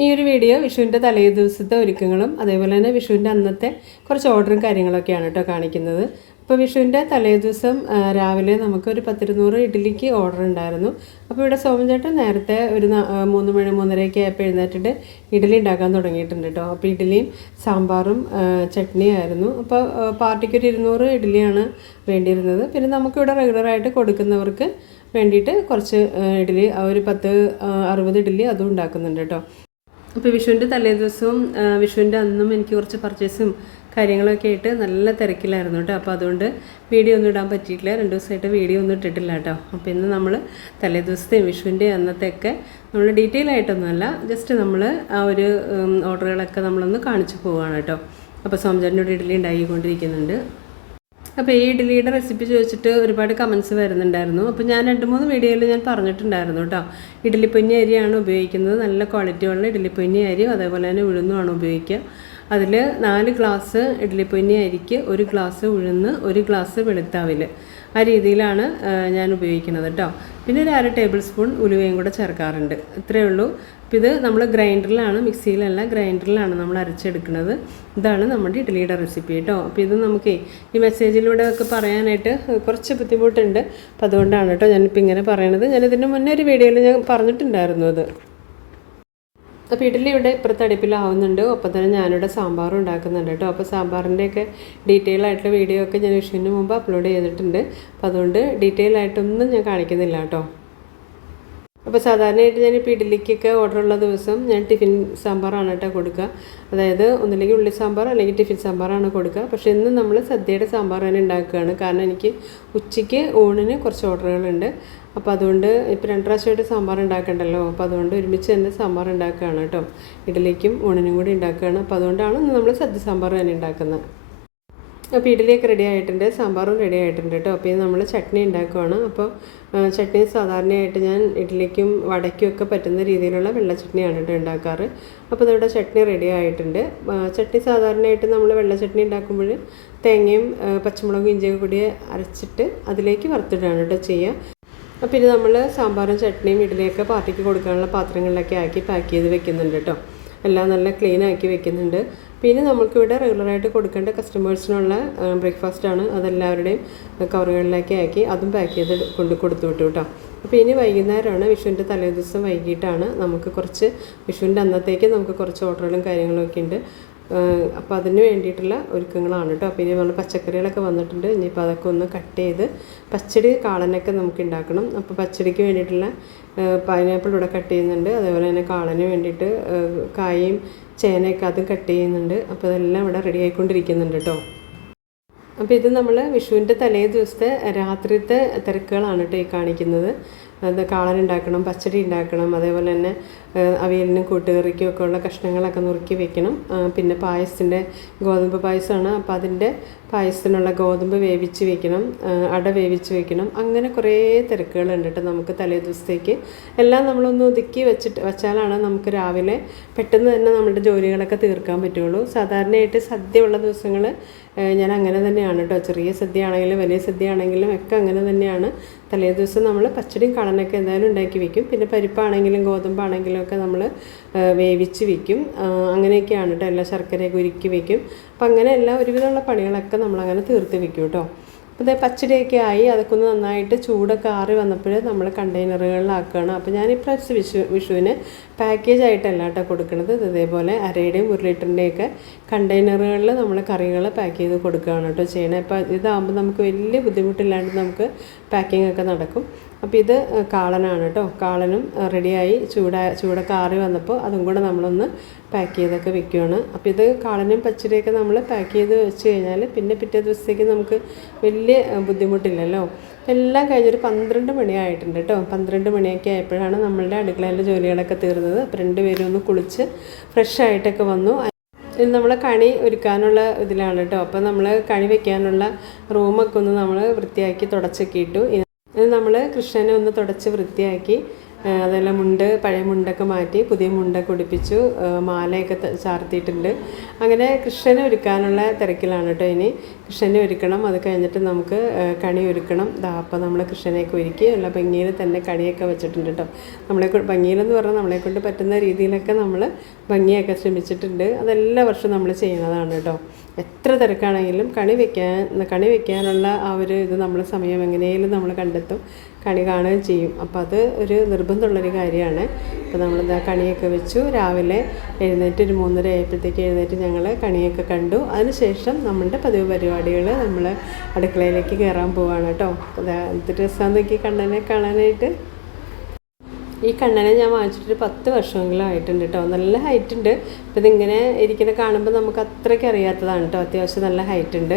ഈ ഒരു വീഡിയോ വിഷുവിന്റെ തലേ ദിവസത്തെ ഒരുക്കങ്ങളും അതേപോലെ തന്നെ വിഷുവിന്റെ അന്നത്തെ കുറച്ച് ഓർഡറും കാര്യങ്ങളൊക്കെയാണ് കേട്ടോ കാണിക്കുന്നത്. അപ്പോൾ വിഷുവിന്റെ തലേ ദിവസം രാവിലെ നമുക്ക് ഒരു പത്തിരുന്നൂറ് ഇഡ്ഡലിക്ക് ഓർഡർ ഉണ്ടായിരുന്നു. അപ്പോൾ ഇവിടെ സോമൻ നേരത്തെ ഒരു മൂന്ന് മണി മൂന്നരയൊക്കെ ആയപ്പോൾ എഴുന്നേറ്റിട്ട് ഇഡ്ഡലി ഉണ്ടാക്കാൻ തുടങ്ങിയിട്ടുണ്ട് കേട്ടോ. അപ്പോൾ ഇഡ്ഡലിയും സാമ്പാറും ചട്നിയായിരുന്നു അപ്പോൾ പാർട്ടിക്ക് ഒരു ഇരുന്നൂറ് ഇഡ്ഡലിയാണ് വേണ്ടിയിരുന്നത്. പിന്നെ നമുക്കിവിടെ റെഗുലറായിട്ട് കൊടുക്കുന്നവർക്ക് വേണ്ടിയിട്ട് കുറച്ച് ഇഡ്ഡലി ഒരു പത്ത് അറുപത് ഇഡ്ഡലി അതും ഉണ്ടാക്കുന്നുണ്ട് കേട്ടോ. അപ്പോൾ വിഷുവിന്റെ തലേ ദിവസവും വിഷുവിന്റെ അന്നും എനിക്ക് കുറച്ച് പർച്ചേസും കാര്യങ്ങളൊക്കെ ആയിട്ട് നല്ല തിരക്കിലായിരുന്നു കേട്ടോ. അപ്പോൾ അതുകൊണ്ട് വീഡിയോ ഒന്നും ഇടാൻ പറ്റിയിട്ടില്ല. രണ്ട് ദിവസമായിട്ട് വീഡിയോ ഒന്നും ഇട്ടിട്ടില്ല കേട്ടോ. അപ്പോൾ ഇന്ന് നമ്മൾ തലേ ദിവസത്തെയും വിഷുവിന്റെ അന്നത്തെയൊക്കെ നമ്മൾ ഡീറ്റെയിൽ ആയിട്ടൊന്നുമല്ല ജസ്റ്റ് നമ്മൾ ആ ഒരു ഓർഡറുകളൊക്കെ നമ്മളൊന്ന് കാണിച്ചു പോവുകയാണ് കേട്ടോ. അപ്പോൾ സോമചാരനോട് ഇഡ്ഡലി ഉണ്ടാക്കിക്കൊണ്ടിരിക്കുന്നുണ്ട് അപ്പോൾ ഈ ഇഡ്ഡലിയുടെ റെസിപ്പി ചോദിച്ചിട്ട് ഒരുപാട് കമൻസ് വരുന്നുണ്ടായിരുന്നു. അപ്പോൾ ഞാൻ രണ്ട് മൂന്ന് വീഡിയോയിൽ ഞാൻ പറഞ്ഞിട്ടുണ്ടായിരുന്നു കേട്ടോ ഇഡ്ഡലിപ്പൊന്നി അരിയാണ് ഉപയോഗിക്കുന്നത്. നല്ല ക്വാളിറ്റിയുള്ള ഇഡ്ഡലിപ്പൊന്നി അരിയും അതേപോലെ തന്നെ ഉഴുന്നുമാണ് ഉപയോഗിക്കുക. അതിൽ നാല് ഗ്ലാസ് ഇഡ്ഡലിപ്പൊന്നി അരിക്ക് ഒരു ഗ്ലാസ് ഉഴുന്ന് ഒരു ഗ്ലാസ് വെളുത്താവിൽ ആ രീതിയിലാണ് ഞാൻ ഉപയോഗിക്കുന്നത് കേട്ടോ പിന്നെ ഒരു അര ടേബിൾ സ്പൂൺ ഉലുവയും കൂടെ ചേർക്കാറുണ്ട്. ഇത്രയേ ഉള്ളൂ. അപ്പോൾ ഇത് നമ്മൾ ഗ്രൈൻഡറിലാണ് മിക്സിയിലല്ല ഗ്രൈൻഡറിലാണ് നമ്മൾ അരച്ചെടുക്കുന്നത്. ഇതാണ് നമ്മുടെ ഇഡ്ഡലിയുടെ റെസിപ്പി കേട്ടോ അപ്പോൾ ഇത് നമുക്ക് ഈ മെസ്സേജിലൂടെ ഒക്കെ പറയാനായിട്ട് കുറച്ച് ബുദ്ധിമുട്ടുണ്ട്. അപ്പോൾ അതുകൊണ്ടാണ് കേട്ടോ ഞാനിപ്പോൾ ഇങ്ങനെ പറയണത്. ഞാനിതിന്റെ മുന്നേ ഒരു വീഡിയോയിൽ ഞാൻ പറഞ്ഞിട്ടുണ്ടായിരുന്നു അത്. അപ്പോൾ ഇഡ്ഡലി ഇവിടെ ഇപ്പുറത്ത് അടുപ്പിലാവുന്നുണ്ട്. ഒപ്പം തന്നെ ഞാനിവിടെ സാമ്പാറും ഉണ്ടാക്കുന്നുണ്ട് കേട്ടോ. അപ്പോൾ സാമ്പാറിന്റെയൊക്കെ ഡീറ്റെയിൽ ആയിട്ടുള്ള വീഡിയോ ഒക്കെ ഞാൻ വിഷുവിന് മുമ്പ് അപ്ലോഡ് ചെയ്തിട്ടുണ്ട്. അപ്പോൾ അതുകൊണ്ട് ഡീറ്റെയിൽ ആയിട്ടൊന്നും ഞാൻ കാണിക്കുന്നില്ല കേട്ടോ. അപ്പോൾ സാധാരണയായിട്ട് ഞാൻ ഇപ്പോൾ ഇഡ്ഡലിക്കൊക്കെ ഓർഡർ ഉള്ള ദിവസം ഞാൻ ടിഫിൻ സാമ്പാറാണ് കേട്ടോ കൊടുക്കുക. അതായത് ഒന്നില്ലെങ്കിൽ ഉള്ളി സാമ്പാർ അല്ലെങ്കിൽ ടിഫിൻ സാമ്പാറാണ് കൊടുക്കുക. പക്ഷേ ഇന്ന് നമ്മൾ സദ്യയുടെ സാമ്പാർ തന്നെ ഉണ്ടാക്കുകയാണ്. കാരണം എനിക്ക് ഉച്ചയ്ക്ക് ഊണിന് കുറച്ച് ഓർഡറുകളുണ്ട് അപ്പോൾ അതുകൊണ്ട് ഇപ്പോൾ രണ്ട് പ്രാവശ്യമായിട്ട് സാമ്പാർ ഉണ്ടാക്കണ്ടല്ലോ? അപ്പോൾ അതുകൊണ്ട് ഒരുമിച്ച് തന്നെ സാമ്പാർ ഉണ്ടാക്കുകയാണ് കേട്ടോ. ഇഡലിക്കും ഊണിനും കൂടി ഉണ്ടാക്കുകയാണ്. അപ്പോൾ അതുകൊണ്ടാണ് നമ്മൾ സദ്യ സാമ്പാർ തന്നെ ഉണ്ടാക്കുന്നത്. അപ്പോൾ ഇഡലിയൊക്കെ റെഡി ആയിട്ടുണ്ട്. സാമ്പാറും റെഡി ആയിട്ടുണ്ട് കേട്ടോ. അപ്പോൾ ഇത് നമ്മൾ ചട്നി ഉണ്ടാക്കുവാണ്. അപ്പോൾ ചട്നി സാധാരണയായിട്ട് ഞാൻ ഇഡ്ഡലിക്കും വടയ്ക്കും ഒക്കെ പറ്റുന്ന രീതിയിലുള്ള വെള്ള ചട്നിയാണ് കേട്ടോ ഉണ്ടാക്കാറ്. അപ്പോൾ ഇതിവിടെ ചട്നി റെഡി ആയിട്ടുണ്ട്. ചട്നി സാധാരണയായിട്ട് നമ്മൾ വെള്ള ചട്നി ഉണ്ടാക്കുമ്പോൾ തേങ്ങയും പച്ചമുളകും ഇഞ്ചിയൊക്കെ കൂടി അരച്ചിട്ട് അതിലേക്ക് വറുത്തിടുകയാണ് കേട്ടോ ചെയ്യുക. അപ്പോൾ ഇത് നമ്മൾ സാമ്പാറും ചട്നിയും ഇഡലിയൊക്കെ പാർട്ടിക്ക് കൊടുക്കാനുള്ള പാത്രങ്ങളിലൊക്കെ ആക്കി പാക്ക് ചെയ്ത് വെക്കുന്നുണ്ട് കേട്ടോ. എല്ലാം നല്ല ക്ലീൻ ആക്കി വെക്കുന്നുണ്ട്. പിന്നെ നമുക്കിവിടെ റെഗുലറായിട്ട് കൊടുക്കേണ്ട കസ്റ്റമേഴ്സിനുള്ള ബ്രേക്ക്ഫാസ്റ്റാണ് അതെല്ലാവരുടെയും കവറുകളിലേക്ക് ആക്കി അതും പാക്ക് ചെയ്ത് കൊണ്ട് കൊടുത്തു വിട്ടു കേട്ടോ. അപ്പോൾ ഇനി വൈകുന്നേരമാണ്. വിഷുവിന്റെ തലേ ദിവസം വൈകിട്ടാണ്. നമുക്ക് കുറച്ച് വിഷുവിന്റെ അന്നത്തേക്ക് നമുക്ക് കുറച്ച് ഓർഡറുകളും കാര്യങ്ങളൊക്കെ ഉണ്ട്. അപ്പോൾ അതിന് വേണ്ടിയിട്ടുള്ള ഒരുക്കങ്ങളാണ് കേട്ടോ അപ്പോൾ ഇനി നമ്മൾ പച്ചക്കറികളൊക്കെ വന്നിട്ടുണ്ട്. ഇനിയിപ്പോൾ അതൊക്കെ ഒന്ന് കട്ട് ചെയ്ത് പച്ചടി കാളനൊക്കെ നമുക്ക് ഉണ്ടാക്കണം അപ്പോൾ പച്ചടിക്ക് വേണ്ടിയിട്ടുള്ള പൈനാപ്പിൾ ഇവിടെ കട്ട് ചെയ്യുന്നുണ്ട്. അതേപോലെ തന്നെ കാളന് വേണ്ടിയിട്ട് കായയും ചേനയൊക്കെ അതും കട്ട് ചെയ്യുന്നുണ്ട്. അപ്പോൾ അതെല്ലാം ഇവിടെ റെഡി ആയിക്കൊണ്ടിരിക്കുന്നുണ്ട് കേട്ടോ അപ്പോൾ ഇത് നമ്മൾ വിഷുവിന്റെ തലേ ദിവസത്തെ രാത്രിത്തെ തിരക്കുകളാണ് കേട്ടോ ഈ കാണിക്കുന്നത്. അത് കാളൻ ഉണ്ടാക്കണം പച്ചടി ഉണ്ടാക്കണം അതേപോലെ തന്നെ അവിയലിനും കൂട്ടുകറിക്കും ഒക്കെ ഉള്ള കഷ്ണങ്ങളൊക്കെ നുറുക്കി വെക്കണം. പിന്നെ പായസത്തിന്റെ ഗോതമ്പ് പായസമാണ്. അപ്പോൾ അതിന്റെ പായസത്തിനുള്ള ഗോതമ്പ് വേവിച്ച് വെക്കണം. അട വേവിച്ച് വെക്കണം. അങ്ങനെ കുറേ തിരക്കുകളുണ്ട് കേട്ടോ നമുക്ക് തലേ ദിവസത്തേക്ക്. എല്ലാം നമ്മളൊന്ന് ഒതുക്കി വെച്ചിട്ട് വെച്ചാലാണ് നമുക്ക് രാവിലെ പെട്ടെന്ന് തന്നെ നമ്മുടെ ജോലികളൊക്കെ തീർക്കാൻ പറ്റുള്ളൂ. സാധാരണയായിട്ട് സദ്യ ഉള്ള ദിവസങ്ങൾ ഞാൻ അങ്ങനെ തന്നെയാണ് കേട്ടോ. ചെറിയ സദ്യ ആണെങ്കിലും വലിയ സദ്യ ആണെങ്കിലും ഒക്കെ അങ്ങനെ തന്നെയാണ്. തലേ ദിവസം നമ്മൾ പച്ചടിയും കളനൊക്കെ എന്തായാലും ഉണ്ടാക്കി വെക്കും. പിന്നെ പരിപ്പാണെങ്കിലും ഗോതമ്പാണെങ്കിലും ഒക്കെ നമ്മൾ വേവിച്ച് വെക്കും. അങ്ങനെയൊക്കെയാണ് കേട്ടോ എല്ലാ ശർക്കരയൊക്കെ ഉരുക്കി വെക്കും. അപ്പം അങ്ങനെ എല്ലാ ഒരുവിധമുള്ള പണികളൊക്കെ നമ്മളങ്ങനെ തീർത്ത് വെക്കും കേട്ടോ അപ്പോൾ പച്ചടിയൊക്കെ ആയി അതൊക്കെ ഒന്ന് നന്നായിട്ട് ചൂടൊക്കെ ആറി വന്നപ്പോൾ നമ്മൾ കണ്ടെയ്നറുകളിലാക്കുകയാണ്. അപ്പോൾ ഞാൻ ഇപ്രാവശ്യം വിഷു വിഷുവിന് പാക്കേജ് ആയിട്ടല്ല കേട്ടോ കൊടുക്കുന്നത് ഇത് ഇതേപോലെ അരയുടെയും ഒരു ലിറ്ററിന്റെയൊക്കെ കണ്ടെയ്നറുകളിൽ നമ്മൾ കറികൾ പാക്ക് ചെയ്ത് കൊടുക്കുകയാണ് കേട്ടോ ചെയ്യണത് അപ്പോൾ ഇതാകുമ്പോൾ നമുക്ക് വലിയ ബുദ്ധിമുട്ടില്ലാണ്ട് നമുക്ക് പാക്കിംഗ് ഒക്കെ നടക്കും. അപ്പോൾ ഇത് കാളനാണ് കേട്ടോ. കാളനും റെഡിയായി ചൂടാ ചൂടൊക്കെ ആറി വന്നപ്പോൾ അതും കൂടെ നമ്മളൊന്ന് പാക്ക് ചെയ്തൊക്കെ വെക്കുകയാണ് അപ്പോൾ ഇത് കാളനും പച്ചരിയൊക്കെ നമ്മൾ പാക്ക് ചെയ്ത് വെച്ച് കഴിഞ്ഞാൽ പിന്നെ പിറ്റേ ദിവസത്തേക്ക് നമുക്ക് വലിയ ബുദ്ധിമുട്ടില്ലല്ലോ. എല്ലാം കഴിഞ്ഞൊരു പന്ത്രണ്ട് മണിയായിട്ടുണ്ട് കേട്ടോ. പന്ത്രണ്ട് മണിയൊക്കെ ആയപ്പോഴാണ് നമ്മളുടെ അടുക്കളയിലെ ജോലികളൊക്കെ തീർന്നത്. അപ്പോൾ രണ്ടുപേരും ഒന്ന് കുളിച്ച് ഫ്രഷ് ആയിട്ടൊക്കെ വന്നു. ഇത് നമ്മൾ കണി ഒരുക്കാനുള്ള ഇതിലാണ് കേട്ടോ. അപ്പോൾ നമ്മൾ കണി വെക്കാനുള്ള റൂമൊക്കെ ഒന്ന് നമ്മൾ വൃത്തിയാക്കി തുടച്ചൊക്കെ ഇട്ടു. ഇത് നമ്മൾ കൃഷ്ണനെ ഒന്ന് തുടച്ച് വൃത്തിയാക്കി അതെല്ലാം മുണ്ട് പഴയ മുണ്ടൊക്കെ മാറ്റി പുതിയ മുണ്ടൊക്കെ ഉടുപ്പിച്ചു മാലയൊക്കെ ചാർത്തിയിട്ടുണ്ട്. അങ്ങനെ കൃഷ്ണനെ ഒരുക്കാനുള്ള തിരക്കിലാണ് കേട്ടോ ഇനി. കൃഷ്ണനെ ഒരുക്കണം അത് കഴിഞ്ഞിട്ട് നമുക്ക് കണി ഒരുക്കണം. അപ്പം നമ്മൾ കൃഷ്ണനെയൊക്കെ ഒരുക്കി അല്ല ഭംഗിയിൽ തന്നെ കണിയൊക്കെ വെച്ചിട്ടുണ്ട് കേട്ടോ. നമ്മളെ ഭംഗിയിലെന്ന് പറഞ്ഞാൽ നമ്മളെ കൊണ്ട് പറ്റുന്ന രീതിയിലൊക്കെ നമ്മൾ ഭംഗിയൊക്കെ ശ്രമിച്ചിട്ടുണ്ട്. അതെല്ലാ വർഷവും നമ്മൾ ചെയ്യുന്നതാണ് കേട്ടോ. എത്ര തിരക്കാണെങ്കിലും കണി വെക്കാൻ കണി വെക്കാനുള്ള ആ ഒരു ഇത് നമ്മൾ സമയം എങ്ങനെയും നമ്മൾ കണ്ടെത്തും. കണി കാണുകയും ചെയ്യും. അപ്പോൾ അത് ഒരു നിർബന്ധമുള്ളൊരു കാര്യമാണ്. അപ്പോൾ നമ്മളിതാ കണിയൊക്കെ വെച്ചു. രാവിലെ എഴുന്നേറ്റ് ഒരു മൂന്നര ആയപ്പോഴത്തേക്ക് എഴുന്നേറ്റ് ഞങ്ങൾ കണിയൊക്കെ കണ്ടു. അതിനുശേഷം നമ്മളുടെ പതിവ് പരിപാടികൾ നമ്മൾ അടുക്കളയിലേക്ക് കയറാൻ പോവുകയാണ് കേട്ടോ. എന്ത് രസമാണെന്ന് നോക്കി കണ്ണനെ കാണാനായിട്ട്. ഈ കണ്ണനെ ഞാൻ വാങ്ങിച്ചിട്ട് ഒരു പത്ത് വർഷമെങ്കിലും ആയിട്ടുണ്ട് കേട്ടോ. നല്ല ഹൈറ്റ് ഉണ്ട്. അപ്പോൾ ഇതിങ്ങനെ ഇരിക്കുന്ന കാണുമ്പോൾ നമുക്ക് അത്രയ്ക്ക് അറിയാത്തതാണ് കേട്ടോ. അത്യാവശ്യം നല്ല ഹൈറ്റ് ഉണ്ട്.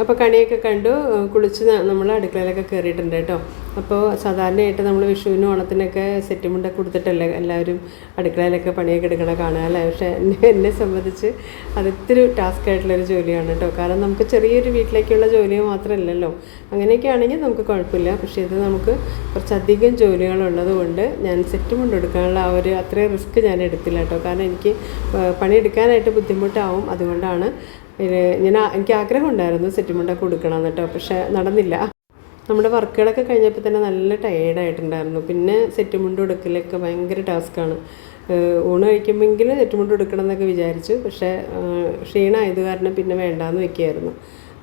അപ്പോൾ കണിയൊക്കെ കണ്ടു കുളിച്ച് നമ്മൾ അടുക്കളയിലൊക്കെ കയറിയിട്ടുണ്ട് കേട്ടോ. അപ്പോൾ സാധാരണയായിട്ട് നമ്മൾ വിഷുവിനും ഓണത്തിനൊക്കെ സെറ്റ് മുണ്ടൊക്കെ കൊടുത്തിട്ടല്ലേ എല്ലാവരും അടുക്കളയിലൊക്കെ പണിയൊക്കെ എടുക്കണ കാണുക അല്ലേ? പക്ഷേ എന്നെ സംബന്ധിച്ച് അത് ഇത്തിരി ടാസ്ക് ആയിട്ടുള്ളൊരു ജോലിയാണ് കേട്ടോ. കാരണം നമുക്ക് ചെറിയൊരു വീട്ടിലേക്കുള്ള ജോലി മാത്രമല്ലല്ലോ അങ്ങനെയൊക്കെ ആണെങ്കിൽ നമുക്ക് കുഴപ്പമില്ല. പക്ഷേ ഇത് നമുക്ക് കുറച്ചധികം ജോലികളുള്ളത് കൊണ്ട് ഞാൻ സെറ്റ് മുണ്ട് എടുക്കാനുള്ള ആ ഒരു അത്രയും റിസ്ക് ഞാൻ എടുത്തില്ല കേട്ടോ. കാരണം എനിക്ക് പണിയെടുക്കാനായിട്ട് ബുദ്ധിമുട്ടാവും. അതുകൊണ്ടാണ് ഇത് ഞാൻ എനിക്ക് ആഗ്രഹം ഉണ്ടായിരുന്നു സെറ്റ് മുണ്ട കൊടുക്കണം എന്നിട്ടോ പക്ഷേ നടന്നില്ല. നമ്മുടെ വർക്കുകളൊക്കെ കഴിഞ്ഞപ്പോൾ തന്നെ നല്ല ടയേർഡായിട്ടുണ്ടായിരുന്നു പിന്നെ സെറ്റ് മുണ്ട് കൊടുക്കലൊക്കെ ഭയങ്കര ടാസ്ക്കാണ് ഊണ് കഴിക്കുമ്പോഴെങ്കിൽ സെറ്റ് മുണ്ട് കൊടുക്കണം എന്നൊക്കെ വിചാരിച്ചു. പക്ഷേ ക്ഷീണമായത് കാരണം പിന്നെ വേണ്ടാന്ന് വെക്കുകയായിരുന്നു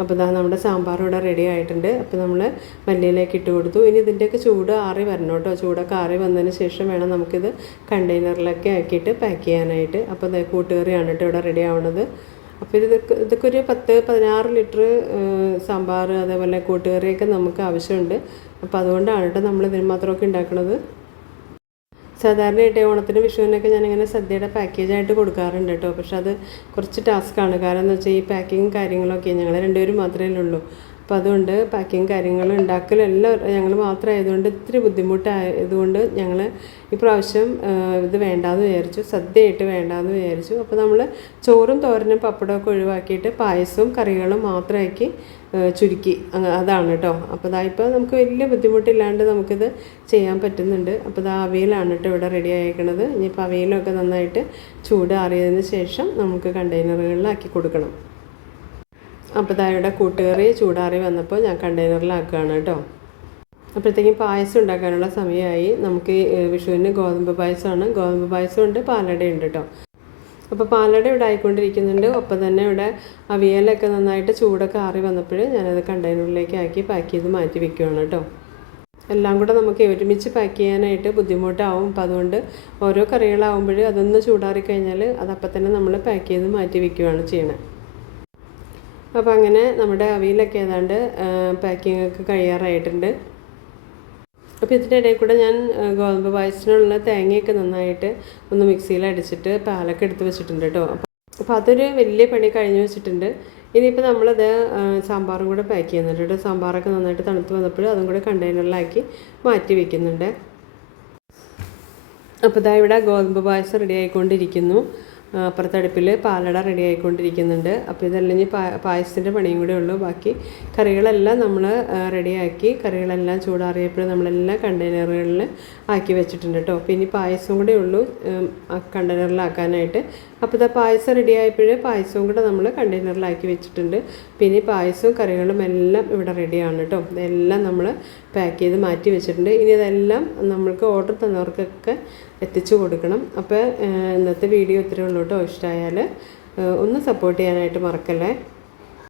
അപ്പോൾ ഇതാ നമ്മുടെ സാമ്പാർ ഇവിടെ റെഡി ആയിട്ടുണ്ട്. അപ്പോൾ നമ്മൾ മല്ലിയിലേക്ക് ഇട്ട് കൊടുത്തു. ഇനി ഇതിന്റെയൊക്കെ ചൂട് ആറി വരണം കേട്ടോ. ചൂടൊക്കെ ആറി വന്നതിന് ശേഷം വേണം നമുക്കിത് കണ്ടെയ്നറിലൊക്കെ ആക്കിയിട്ട് പാക്ക് ചെയ്യാനായിട്ട്. അപ്പോൾ കൂട്ടുകറിയാണ് കേട്ടോ ഇവിടെ റെഡി ആവുന്നത് അപ്പോൾ ഇത് ഇതൊക്കെ ഇതൊക്കെ ഒരു പത്ത് പതിനാറ് ലിറ്റർ സാമ്പാർ അതേപോലെ കൂട്ടുകറിയൊക്കെ നമുക്ക് ആവശ്യമുണ്ട്. അപ്പോൾ അതുകൊണ്ടാണ് കേട്ടോ നമ്മൾ ഇതിന് മാത്രമൊക്കെ ഉണ്ടാക്കുന്നത് സാധാരണയായിട്ട് ഓണത്തിന് വിഷുവിനൊക്കെ ഞാനിങ്ങനെ സദ്യയുടെ പാക്കേജായിട്ട് കൊടുക്കാറുണ്ട് കേട്ടോ പക്ഷെ അത് കുറച്ച് ടാസ്ക്കാണ് കാരണം എന്താ വെച്ചാൽ ഈ പാക്കിങ് കാര്യങ്ങളൊക്കെ ഞങ്ങൾ രണ്ടുപേരും മാത്രമേ ഉള്ളൂ. അപ്പോൾ അതുകൊണ്ട് പാക്കിങ് കാര്യങ്ങൾ ഉണ്ടാക്കലെല്ലാം ഞങ്ങൾ മാത്രമായതുകൊണ്ട് ഇത്തിരി ബുദ്ധിമുട്ടായതുകൊണ്ട് ഞങ്ങൾ ഈ പ്രാവശ്യം ഇത് വേണ്ടാന്ന് വിചാരിച്ചു. സദ്യയായിട്ട് വേണ്ടാന്ന് വിചാരിച്ചു. അപ്പോൾ നമ്മൾ ചോറും തോരനും പപ്പടമൊക്കെ ഒഴിവാക്കിയിട്ട് പായസവും കറികളും മാത്രമാക്കി ചുരുക്കി. അതാണ് കേട്ടോ അപ്പോൾ ഇതാ ഇപ്പോൾ നമുക്ക് വലിയ ബുദ്ധിമുട്ടില്ലാണ്ട് നമുക്കിത് ചെയ്യാൻ പറ്റുന്നുണ്ട്. അപ്പോൾ ഇത് അവയിലാണ് കേട്ടോ ഇവിടെ റെഡി ആയേക്കണത്. ഇനിയിപ്പോൾ അവയിലൊക്കെ നന്നായിട്ട് ചൂട് ആറിയതിന് ശേഷം നമുക്ക് കണ്ടെയ്നറുകളിലാക്കി കൊടുക്കണം. അപ്പോൾ ഇതാ കൂട്ടുകറി ചൂടാറി വന്നപ്പോൾ ഞാൻ കണ്ടെയ്നറിലാക്കുകയാണ് കേട്ടോ. അപ്പോഴത്തേക്കും പായസം ഉണ്ടാക്കാനുള്ള സമയമായി. നമുക്ക് വിഷുവിന് ഗോതമ്പ് പായസമാണ്. ഗോതമ്പ് പായസം ഉണ്ട് പാലട ഉണ്ട് കേട്ടോ. അപ്പോൾ പാലട ഇവിടെ ആയിക്കൊണ്ടിരിക്കുന്നുണ്ട്. ഒപ്പം തന്നെ ഇവിടെ അവിയലൊക്കെ നന്നായിട്ട് ചൂടൊക്കെ ആറി വന്നപ്പോൾ ഞാനത് കണ്ടെയ്നറിലേക്ക് ആക്കി പാക്ക് ചെയ്ത് മാറ്റി വെക്കുകയാണ് കേട്ടോ. എല്ലാം കൂടെ നമുക്ക് ഒരുമിച്ച് പാക്ക് ചെയ്യാനായിട്ട് ബുദ്ധിമുട്ടാവും. അപ്പോൾ അതുകൊണ്ട് ഓരോ കറികളാവുമ്പോൾ അതൊന്ന് ചൂടാറി കഴിഞ്ഞാൽ അതപ്പം തന്നെ നമ്മൾ പാക്ക് ചെയ്ത് മാറ്റി വെക്കുകയാണ് ചെയ്യണത് അപ്പോൾ അങ്ങനെ നമ്മുടെ അവിയലൊക്കെ ഏതാണ്ട് പാക്കിംഗ് ഒക്കെ കഴിയാറായിട്ടുണ്ട്. അപ്പോൾ ഇതിന്റെ ഇടയിൽ കൂടെ ഞാൻ ഗോതമ്പ് പായസത്തിനുള്ള തേങ്ങയൊക്കെ നന്നായിട്ട് ഒന്ന് മിക്സിയിൽ അടിച്ചിട്ട് പാലൊക്കെ എടുത്ത് വെച്ചിട്ടുണ്ട് കേട്ടോ. അപ്പോൾ അതൊരു വലിയ പണി കഴിഞ്ഞ് വെച്ചിട്ടുണ്ട്. ഇനിയിപ്പോൾ നമ്മളത് സാമ്പാറും കൂടെ പാക്ക് ചെയ്യുന്നുണ്ട് കേട്ടോ. സാമ്പാറൊക്കെ നന്നായിട്ട് തണുത്ത് വന്നപ്പോൾ അതും കൂടെ കണ്ടെയ്നറിലാക്കി മാറ്റി വെക്കുന്നുണ്ട്. അപ്പോൾ ഇതാ ഇവിടെ ഗോതമ്പ് പായസം റെഡി ആയിക്കൊണ്ടിരിക്കുന്നു. ആ, അപ്പുറത്തെ അടുപ്പിൽ പാലട റെഡി ആയിക്കൊണ്ടിരിക്കുന്നുണ്ട്. അപ്പോൾ ഇതെല്ലാം ഇനി പാ പായസത്തിന്റെ പണിയും കൂടെ ഉള്ളൂ. ബാക്കി കറികളെല്ലാം നമ്മൾ റെഡിയാക്കി കറികളെല്ലാം ചൂടാറിയപ്പോൾ നമ്മളെല്ലാം കണ്ടെയ്നറുകളിൽ ആക്കി വെച്ചിട്ടുണ്ട് കേട്ടോ. പിന്നെ പായസവും പായസം കൂടെ ഉള്ളൂ. കണ്ടെയ്നറിലാക്കാനായിട്ട്. അപ്പോൾ ഇതാ പായസം റെഡി ആയപ്പോഴേ പായസവും കൂടെ നമ്മൾ കണ്ടെയ്നറിലാക്കി വെച്ചിട്ടുണ്ട്. പിന്നെ പായസവും കറികളും എല്ലാം ഇവിടെ റെഡിയാണ് കേട്ടോ. ഇതെല്ലാം നമ്മൾ പാക്ക് ചെയ്ത് മാറ്റി വെച്ചിട്ടുണ്ട്. ഇനി ഇതെല്ലാം നമ്മൾക്ക് ഓർഡർ തന്നവർക്കൊക്കെ എത്തിച്ചു കൊടുക്കണം. അപ്പോൾ ഇന്നത്തെ വീഡിയോ ഇത്രയേ ഉള്ളൂ കേട്ടോ. ഇഷ്ടമായാൽ ഒന്ന് സപ്പോർട്ട് ചെയ്യാനായിട്ട് മറക്കല്ലേ.